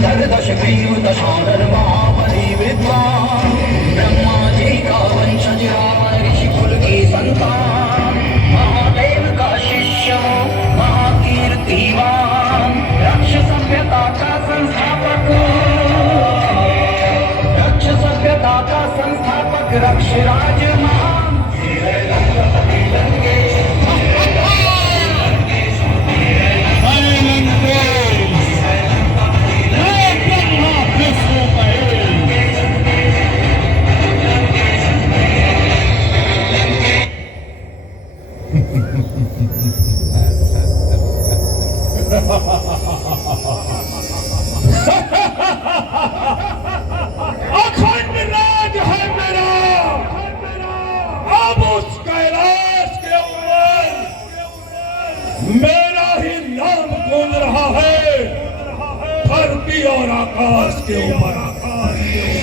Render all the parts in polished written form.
धर दशग्रीव दशानन महाबली विद्वान ब्रह्मा जी का वंशज रावण ऋषि कुल की संतान महादेव का शिष्य महाकीर्तिवान रक्ष सभ्यता का संस्थापक रक्ष राज महान अखंड राज है मेरा। अब उस कैलाश के ऊपर मेरा ही नाम गूंज रहा है। धरती और आकाश के ऊपर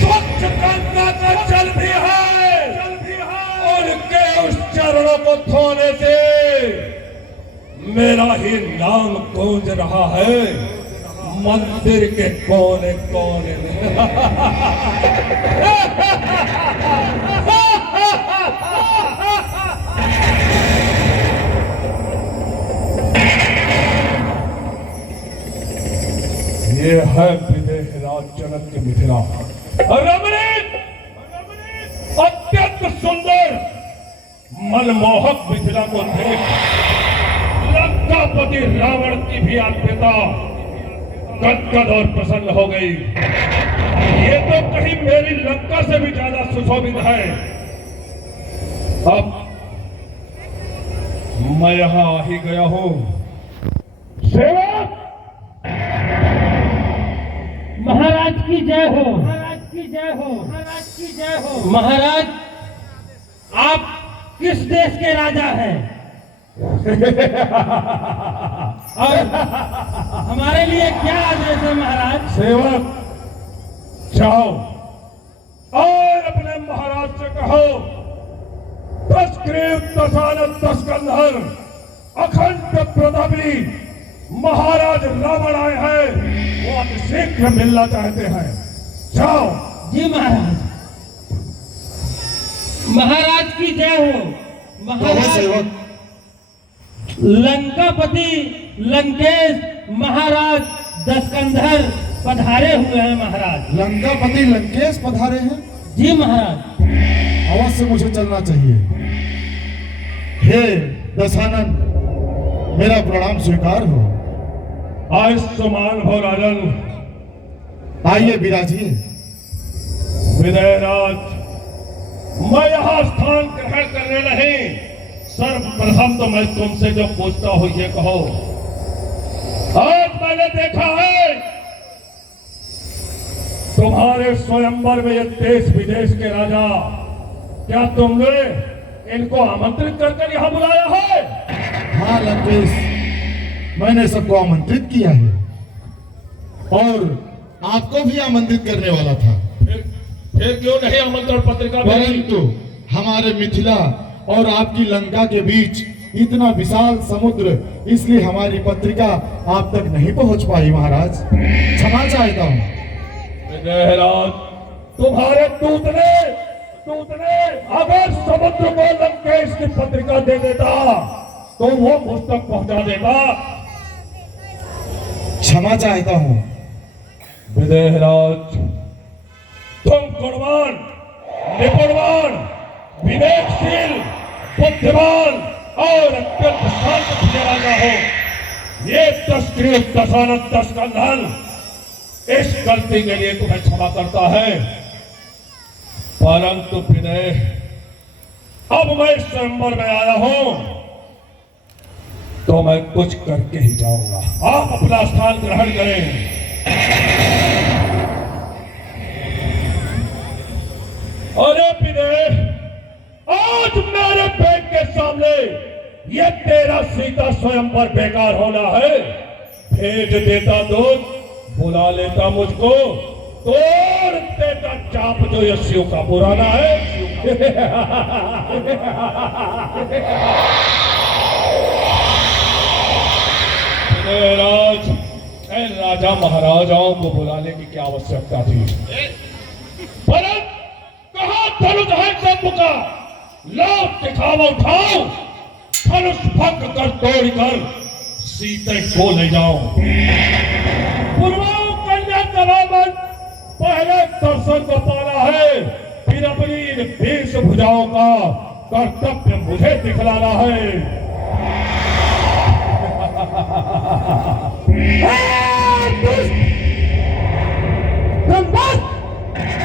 स्वच्छ गंगा का जल भी है। उनके उस चरणों को धोने से मेरा ही नाम गूंज रहा है मंदिर के कोने कोने में। ये है विदेह राज जनक की मिथिला। रमणीक अत्यंत सुंदर मनमोहक मिथिला को देख लंकापति रावण की भी आत्मीयता गदगद और प्रसन्न हो गई। ये तो कहीं मेरी लंका से भी ज्यादा सुशोभित है। अब मैं यहां आ ही गया हूं। सेवक, महाराज की जय हो, महाराज की जय हो, महाराज की जय हो। महाराज, आप किस देश के राजा हैं? और हमारे लिए क्या आदेश है महाराज? सेवक, जाओ और अपने महाराज से कहो 10 ग्रीव 10 आनत 10 कंधर अखंड प्रतापी महाराज रावण आए हैं। वो अति शीघ्र मिलना चाहते हैं। जाओ। जी महाराज। महाराज की जय हो। महाराज, सेवक, लंकापति लंकेश महाराज दशकंधर पधारे हुए हैं महाराज। लंकापति लंकेश पधारे हैं? जी महाराज। अवश्य मुझे चलना चाहिए। हे दशानन, मेरा प्रणाम स्वीकार हो। आयुष्मान भव राजन। आइए विराजिए। विदयराज, मैं यहाँ स्थान ग्रहण करने नहीं, सर्वप्रथम तो मैं तुमसे जो पूछता हूँ ये कहो। आज मैंने देखा है तुम्हारे स्वयंवर में ये देश विदेश के राजा, क्या तुमने इनको आमंत्रित कर यहाँ बुलाया है? हाँ लंकेश, मैंने सबको आमंत्रित किया है और आपको भी आमंत्रित करने वाला था। फिर क्यों नहीं आमंत्रण पत्रिका भेजी? परंतु हमारे मिथिला और आपकी लंका के बीच इतना विशाल समुद्र, इसलिए हमारी पत्रिका आप तक नहीं पहुंच पाई महाराज। क्षमा चाहता हूँ। विदयराज, तुम्हारे दूत ने अगर समुद्र को लंकेश की पत्रिका दे देता तो वो मुझ तक पहुंचा देता। क्षमा चाहता हूँ। विदयराज, तुम गुणवान, निपुणवान, विवेकशील, बुद्धिमान और अत्यंत शांत राजा हो। ये 10 ग्रीव 10 आनत 10 कंधर इस गलती के लिए तुम्हें क्षमा करता है। परंतु विनय, अब मैं स्वयंवर में आया हूं तो मैं कुछ करके ही जाऊंगा। आप अपना स्थान ग्रहण करें। अरे विनय, आज मेरे पेट के सामने ये तेरा सीता स्वयंवर बेकार होना है। भेज देता दूध, बुला लेता मुझको, तोड़ देता चाप जो ये शिव का पुराना है। राज राजा महाराजाओं को बुलाने की क्या आवश्यकता थी? परंतु कहा धनुष है सब का, लो दिखावा उठाओ, धनुष भंग कर तोड़कर सीते को ले जाओ। पूर्वाओं कन्या कलावन पहले दर्शन को पाना है, फिर अपनी इन 20 भुजाओं का कर्तव्य मुझे दिखलाना है।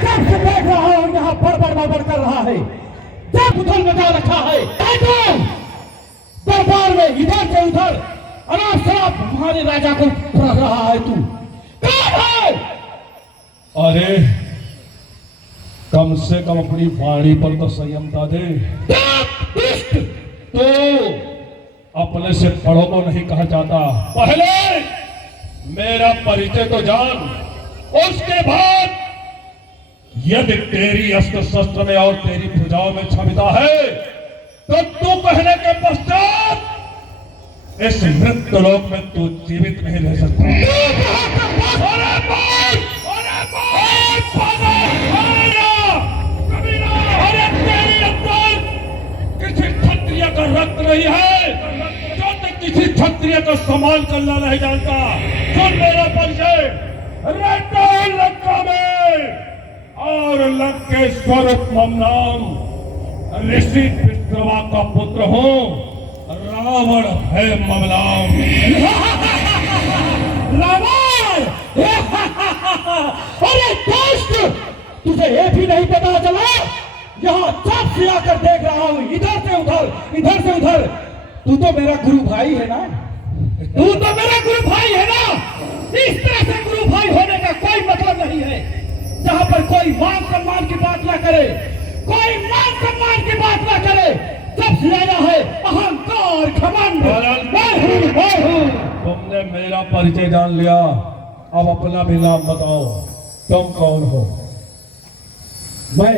जब से देख रहा हूं यहाँ बड़बड़ कर रहा है, जब उथल मचा रखा है दरबार में, इधर से उधर अनाप शराब हमारे राजा को पढ़ रहा है। तू कौन है? अरे कम से कम अपनी वाणी पर तो संयमता दे। तो अपने से पढ़ो को नहीं कहा जाता, पहले मेरा परिचय तो जान, उसके बाद यदि तेरी अस्त्र शस्त्र में और तेरी भुजाओं में क्षमता है तो तू कहने के पश्चात इस मृत्यु लोक में तू जीवित नहीं रह सकता। अरे तेरी अंदर किसी क्षत्रिय का रक्त नहीं है, जो तक किसी क्षत्रिय का सम्मान करना नहीं जानता। सुन मेरा परिचय, रहता हूं लंका में और लंकेश्वर मम नाम, ऋषि विश्रवा का पुत्र हूं, रावण है मम नाम। रावण! अरे दोस्त, तुझे ये भी नहीं पता चला? यहाँ चौक से आकर देख रहा हूँ, इधर से उधर। तू तो मेरा गुरु भाई है ना? इस तरह से गुरु भाई होने का कोई मतलब नहीं है, जहाँ पर कोई मान सम्मान की बात ना करे, सबसे ज्यादा है अहंकार, घमंड। मैं हूँ। तुमने मेरा परिचय जान लिया, अब अपना भी नाम बताओ, तुम कौन हो? मैं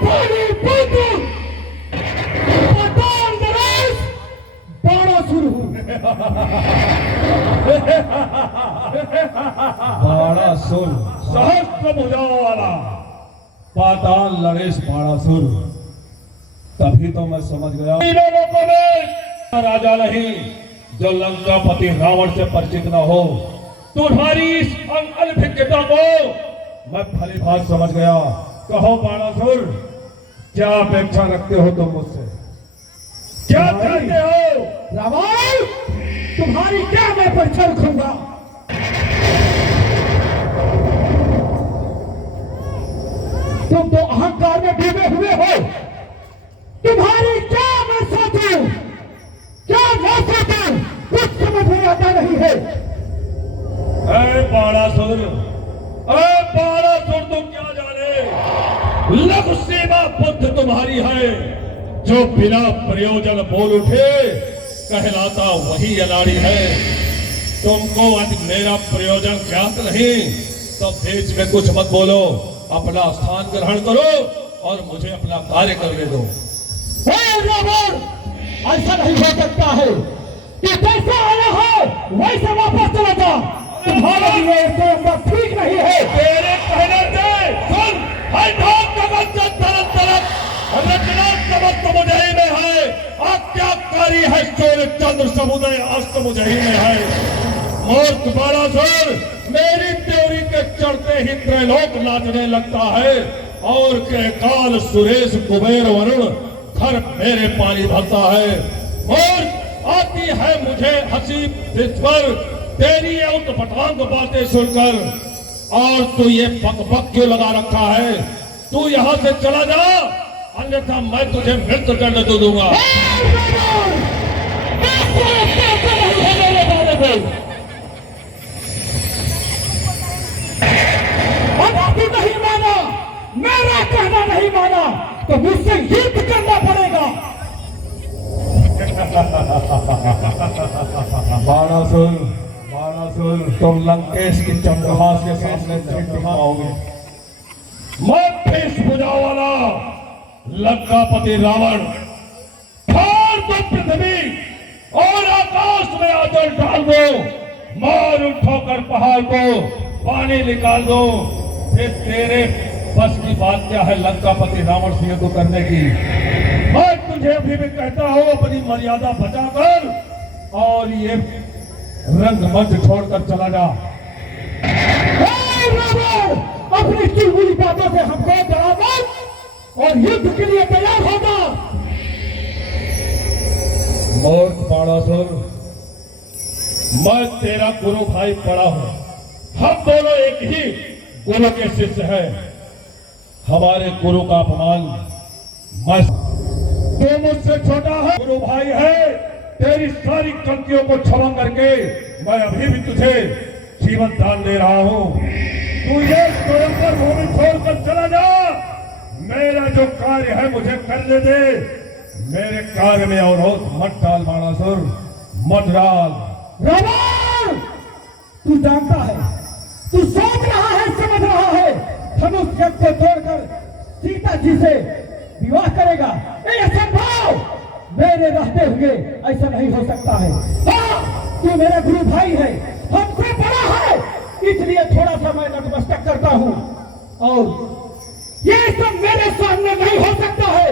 पाटलिपुत्र पताल नरेश बाणासुर हूँ। बाणासुर, सहस्त्र भुजाओं वाला पाताल नरेश बाणासुर। तभी तो मैं समझ गया, तीनों लोगों में राजा नहीं जो लंकापति रावण से परिचित न हो। तुम्हारी इस अनभिज्ञता को मैं भली भांति समझ गया। कहो बाणासुर, क्या अपेक्षा रखते हो तुम मुझसे? क्या चाहते हो? रावण, तुम्हारी क्या मैं परीक्षा रखूंगा? तुम तो अहंकार में डूबे हुए हो। तुम्हारी क्या मैं सोचूं, क्या ना सोचूं, कुछ समझ में आता नहीं है। बाणासुर, तुम क्या जाने? लघु सीमा बुद्ध तुम्हारी है, जो बिना प्रयोजन बोल उठे कहलाता वही अनाड़ी है। तुमको आज मेरा प्रयोजन ज्ञात नहीं तो बीच में कुछ मत बोलो, अपना स्थान ग्रहण करो और मुझे अपना कार्य करने दो। रावण, ऐसा नहीं हो सकता है कि जैसा आया है वैसे वापस चला जा। तुम्हारा ये ठीक नहीं है। तेरे कहने से सुन, मुझे ही में है, आज्ञाकारी है सूर्य चंद्र समुदय अस्त मुझे ही में है। मूर्ख बाणासुर, मेरी त्योरी के चढ़ते ही त्रैलोक नाचने लगता है और के काल सुरेश कुबेर वरुण घर मेरे पानी भरता है। और आती है मुझे हंसी पर तेरी ये उटपटांग बातें सुनकर। और तू ये बक क्यों लगा रखा है? तू यहाँ से चला जा, अन्यथा मैं तुझे मृत्यु दंड दे दूंगा। अगर तू नहीं माना, मेरा कहना नहीं माना, तो मुझसे युद्ध करना पड़ेगा। बाणासुर, तुम लंकेश की चंद्रहास के सामने नहीं पाओगे। मैं भीष भुजा वाला लंकापति रावण फाड़ दो पृथ्वी और आकाश में आंचल डाल दो, मार उठाकर पहाड़ को पानी निकाल दो, फिर तेरे बस की बात क्या है लंकापति रावण से युद्ध करने की। मैं तुझे अभी भी कहता हूं अपनी मर्यादा बचाकर और ये रंगमंच छोड़कर चला जा। रावण अपनी चुलबुली बातों से हमको डरा मत और युद्ध के लिए तैयार होगा। मूर्ख बाणासुर, मैं तेरा गुरु भाई बड़ा हूं, हम दोनों एक ही गुरु के शिष्य हैं। हमारे गुरु का अपमान मैं, तू मुझसे छोटा है, गुरु भाई है, तेरी सारी गलतियों को क्षमा करके मैं अभी भी तुझे जीवन दान दे रहा हूं। तू ये स्वयंवर भूमि छोड़कर चला जा, मेरा जो कार्य है मुझे करने दे। मेरे कार्य में अवरोध मत डाल बाणासुर, मत डाल। रावण, तू जानता है, तू सोच रहा है, समझ रहा है, धनुष यज्ञ को तोड़कर सीता जी से विवाह करेगा। ये असंभव, मेरे रहते हुए ऐसा नहीं हो सकता है। हाँ, तू मेरा गुरु भाई है, हमसे बड़ा है, इसलिए थोड़ा सा मैं नतमस्तक करता हूँ और ये सब मेरे सामने नहीं हो सकता है।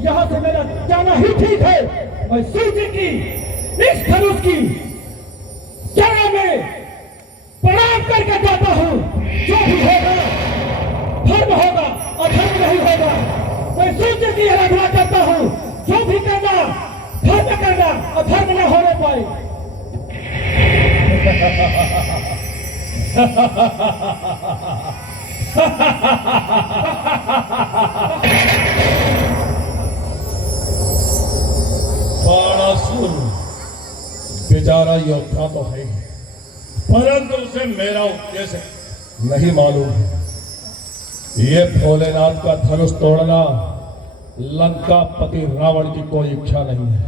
यहाँ से मेरा जाना ही ठीक है। मैं सूर्य की इस धनुष की जगह में प्रणाम करके जाता हूँ। जो भी होगा धर्म होगा, अधर्म नहीं होगा। मैं सूर्य की आराधना करता हूँ, जो भी करना धर्म करना, अधर्म न होने पाए। बाणासुर बेचारा योद्धा तो है, परंतु उसे मेरा उद्देश्य नहीं मालूम है। ये भोलेनाथ का धनुष तोड़ना लंकापति रावण की कोई इच्छा नहीं है।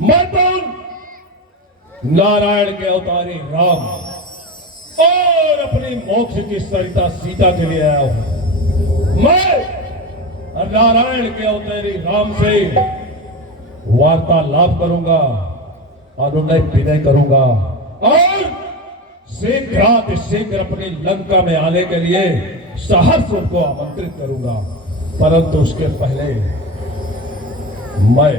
मैं तो नारायण के अवतारी राम और अपनी मोक्ष की सरिता सीता के लिए आया हूं। मैं नारायण के अवतारी राम से वार्तालाप करूंगा, अनुनय विनय करूंगा और शीघ्र अपनी लंका में आने के लिए सहर्ष उनको आमंत्रित करूंगा। परंतु उसके पहले मैं